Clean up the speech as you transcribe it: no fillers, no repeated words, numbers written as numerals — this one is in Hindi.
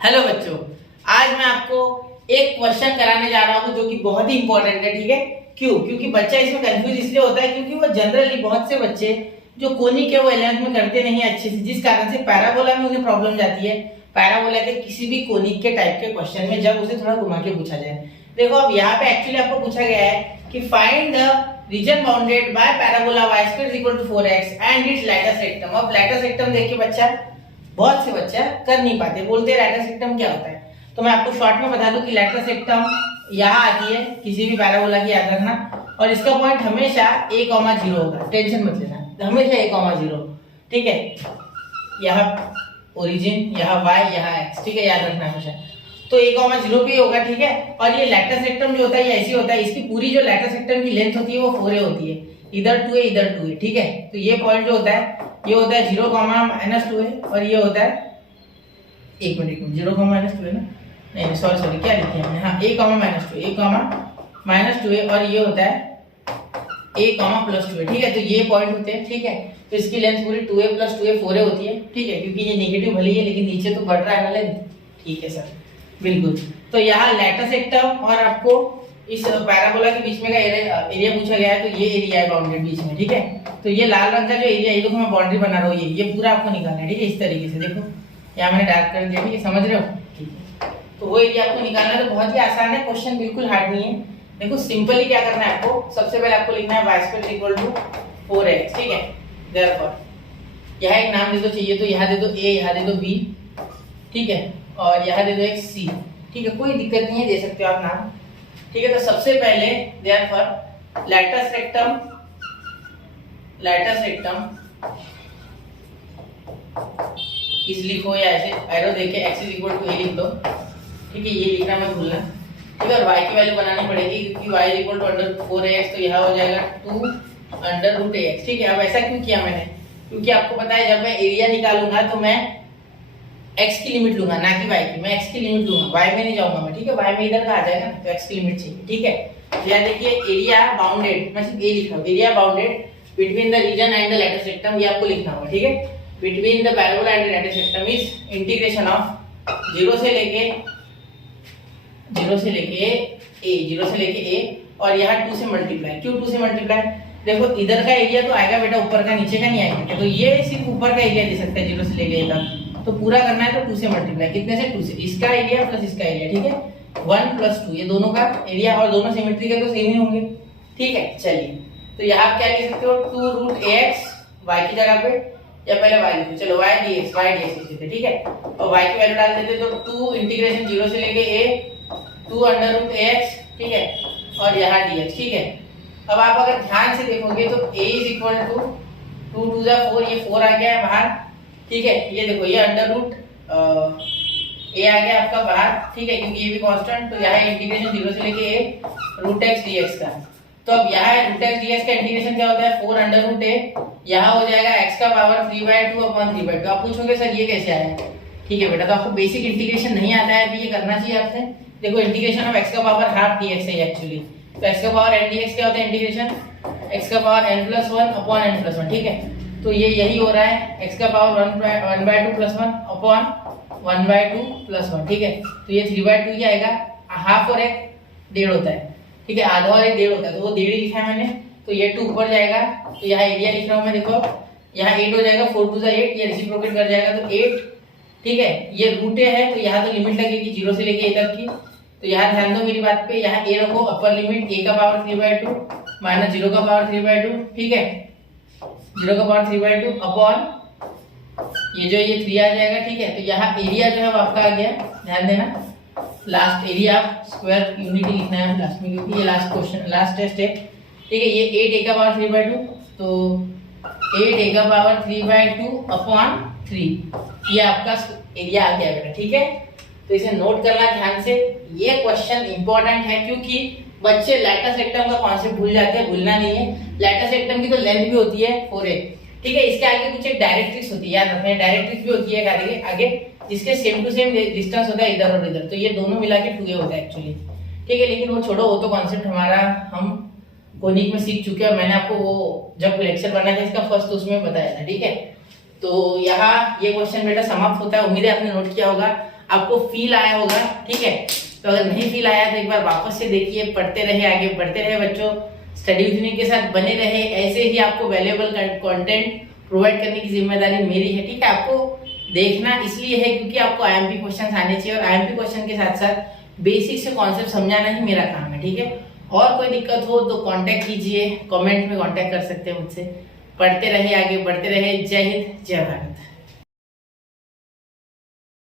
हेलो बच्चों, आज मैं आपको एक क्वेश्चन कराने जा रहा हूँ जो कि बहुत ही इंपॉर्टेंट है। ठीक है, क्यों? क्योंकि बच्चा इसमें कंफ्यूज इसलिए होता है क्योंकि वो जनरली बहुत से बच्चे जो कोनिक है वो 11th में करते नहीं है अच्छे से, जिस कारण से पैराबोला में उन्हें प्रॉब्लम जाती है। पैराबोला के किसी भी कोनिक के टाइप के क्वेश्चन में जब उसे थोड़ा घुमा के पूछा जाए। देखो अब यहाँ पे एक्चुअली आपको पूछा गया है कि find the reason bounded by parabola y square is equal to 4x and it's lattice rectum. अब लैटिस रेक्टम देख के बच्चा बहुत से बच्चे कर नहीं पाते, बोलते हैं लैटिस रेक्टम क्या होता है। तो मैं आपको शॉर्ट में बता दूं कि लैटिस रेक्टम यहाँ आती है किसी भी पैराबोला की, याद रखना। और इसका पॉइंट हमेशा a,0 होगा, टेंशन मत लेना, हमेशा a,0। ठीक है, यहाँ ओरिजिन, यहाँ y, यहाँ x। ठीक है, याद रखना हमेशा। तो a,0 भी होगा। ठीक है, और ये लैटिस रेक्टम जो होता है ये ऐसी होता है, इसकी पूरी जो लैटिस रेक्टम की लेंथ होती है वो 4a होती है, इधर 2a इधर 2a। ठीक है, तो ये पॉइंट जो होता है ये होता है 0,-2a और ये होता है 0,-2a ना, नहीं सॉरी क्या लिखे हमने, हाँ a,-2a और ये होता है a,+2a। ठीक है, तो ये पॉइंट होते हैं। ठीक है, तो इसकी लेंथ पूरी 2a+2a 4a होती है। ठीक है, क्योंकि ये नेगेटिव भले ही है लेकिन नीचे तो बढ़ रहा है ना लेंथ। ठीक है सर, बिल्कुल। तो यहाँ लैटिस रेक्टम और आपको इस पैराबोला के बीच में का एरिया पूछा गया है, तो ये एरिया है बाउंडेड बीच में। ठीक है, तो ये लाल रंग का जो एरिया है, देखो मैं बाउंड्री बना रहा हूँ, ये पूरा आपको निकालना है। ठीक है, इस तरीके से देखो, यहाँ मैंने डार्क कर दिया। ठीक है, समझ रहे हो? ठीक है, तो वो एरिया आपको निकालना है। तो बहुत ही आसान है, क्वेश्चन बिल्कुल हार्ड नहीं है। देखो सिंपली क्या करना है आपको, सबसे पहले आपको लिखना है y² = 4x। ठीक है, देयरफॉर यहाँ एक नाम दे दो, चाहिए तो यहाँ दे दो a, यहाँ दे दो b। ठीक है, और यहाँ दे दो एक c। ठीक है, कोई दिक्कत नहीं है, दे सकते हो आप नाम। ठीक है, तो सबसे पहले देयरफॉर लैटिस रेक्टम इस लिखो या ऐसे एरो देके x = a लिख दो। ठीक है, ये लिखना मत भूलना। ठीक है, और y की वैल्यू बनानी पड़ेगी क्योंकि y = 4ax, तो यहाँ हो जाएगा 2√ax। ठीक है, अब ऐसा क्यों किया मैंने, क्योंकि आपको पता है जब मैं एरिया निकालूंगा तो मैं x की लिमिट लूंगा, ना कि y की। मैं x की लिमिट लूंगा, y में नहीं जाऊंगा मैं। ठीक है, y में इधर का आ जाएगा ना, तो x की लिमिट चाहिए। ठीक है, तो यहाँ देखिए एरिया बाउंडेड, मैं सिर्फ a लिख रहा हूँ, area bounded between the region and the latus rectum, ये आपको लिखना होगा। ठीक है, between the parabola and the latus rectum is integration of 0 से लेके a और यहाँ 2 से मल्टीप्लाई। क्यों 2 से मल्टीप्लाई? देखो इधर का एरिया तो आएगा बेटा, ऊपर का नीचे का नहीं आएगा। तो ये सिर्फ ऊपर का एरिया दे सकता है 0 से लेके a तक, तो पूरा करना है तो 2 से मल्टीप्लाई। कितने से? 2 से, इसका एरिया प्लस इसका एरिया। ठीक है, 1 + 2, ये दोनों का एरिया, और दोनों सिमेट्री के तो सेम ही होंगे। ठीक है, चलिए तो यहाँ आप क्या लिख सकते हो, 2√ax y की जगह पे, या पहले y लिखो, चलो y dx लिख देते। ठीक है, और y की वैल्यू डाल देते तो 2 इंटीग्रेशन 0 से लेके a 2√ax। ठीक है, और यहाँ dx। ठीक है, अब आप अगर ध्यान से देखोगे तो a = 2 2 4, ये 4 आ गया है बाहर। ठीक है, ये देखो ये अंडर a आ गया आपका बाहर। ठीक है, क्योंकि ये भी कांस्टेंट, तो यहाँ इंटीग्रेशन 0 से लेके a √x dx का। तो अब यहाँ √x dx का इंटीग्रेशन क्या होता है, 4√a, यहाँ हो जाएगा x का पावर 3/2/3/2। आप पूछोगे सर ये कैसे आया? ठीक है बेटा, तो आपको बेसिक इंटीग्रेशन नहीं आता है अभी, ये करना चाहिए आपसे। देखो इंटीग्रेशन ऑफ x का पावर ½ dx है एक्चुअली, तो x का पावर n dx क्या होता है, इंटीग्रेशन x का पावर n+1/n+1। ठीक है, तो ये यही हो रहा है, x का पावर 1/2 + 1/2 + 1। ठीक है, तो ये 3/2 ही आएगा, ½ और 1 1.5 होता है। ठीक है, आधा और 1 1.5 होता है, तो वो 1.5 ही लिखा है मैंने। तो ये 2 ऊपर जाएगा, तो यहाँ एरिया लिख रहा हूँ मैं। देखो यहाँ 8 हो जाएगा, 4 2 8, ये रेसिप्रोकेट कर जाएगा तो 8। ठीक है, ये √a है, तो यहाँ तो लिमिट लगेगी 0 से लेके a तक की। तो यहाँ ध्यान दो मेरी बात पे, यहाँ a रखो, अपर लिमिट a का पावर 3/2 माइनस 0 का पावर 3/2। ठीक है, 0 का पावर 3/2 अपॉन ये जो ये 3 आ जाएगा। ठीक है, तो यहाँ एरिया जो है वो आपका आ गया, ध्यान देना। लास्ट एरिया स्क्वायर यूनिटी लिखना है लास्ट में, क्योंकि ये लास्ट क्वेश्चन लास्ट टेस्ट है। ठीक है, ये 8 a का पावर 3/2, तो 8 a का पावर 3/2 अपॉन 3, ये आपका एरिया आ गया बेटा। ठीक है, तो इसे नोट करना ध्यान से, ये क्वेश्चन इंपॉर्टेंट है क्योंकि बच्चे लैटिस रेक्टम का कॉन्सेप्ट भूल जाते हैं, भूलना नहीं है। लैटिस रेक्टम की तो लेंथ भी होती है 4a। ठीक है, इसके आगे कुछ एक डायरेक्ट्रिक्स होती है, याद रखना, डायरेक्ट्रिक्स भी होती है आगे जिसके सेम टू सेम डिस्टेंस होता है इधर और इधर, तो ये दोनों मिला के 2a होता है एक्चुअली। ठीक है, लेकिन वो छोड़ो, वो तो कॉन्सेप्ट हमारा हम कोनिक में सीख चुके हैं, मैंने आपको वो जब लेक्चर बनाया था इसका फर्स्ट, उसमें बताया था। ठीक है, तो यहाँ ये क्वेश्चन बेटा समाप्त होता है। उम्मीद है आपने नोट किया होगा। आपको फील आया होगा, ठीक है। तो अगर नहीं फील आया तो एक बार वापस से देखिए, पढ़ते रहे, आगे बढ़ते रहे बच्चों, स्टडी विद मी के साथ बने रहे। ऐसे ही आपको वैल्यूएबल कंटेंट प्रोवाइड करने की जिम्मेदारी मेरी है, ठीक है। आपको देखना इसलिए है क्योंकि आपको आईएमपी क्वेश्चन आने चाहिए, और आईएमपी क्वेश्चन के साथ साथ बेसिक से कॉन्सेप्ट समझाना ही मेरा काम है, ठीक है। और कोई दिक्कत हो तो कांटेक्ट कीजिए, कमेंट में कांटेक्ट कर सकते हैं मुझसे। पढ़ते रहे, आगे बढ़ते रहे। जय हिंद, जय भारत।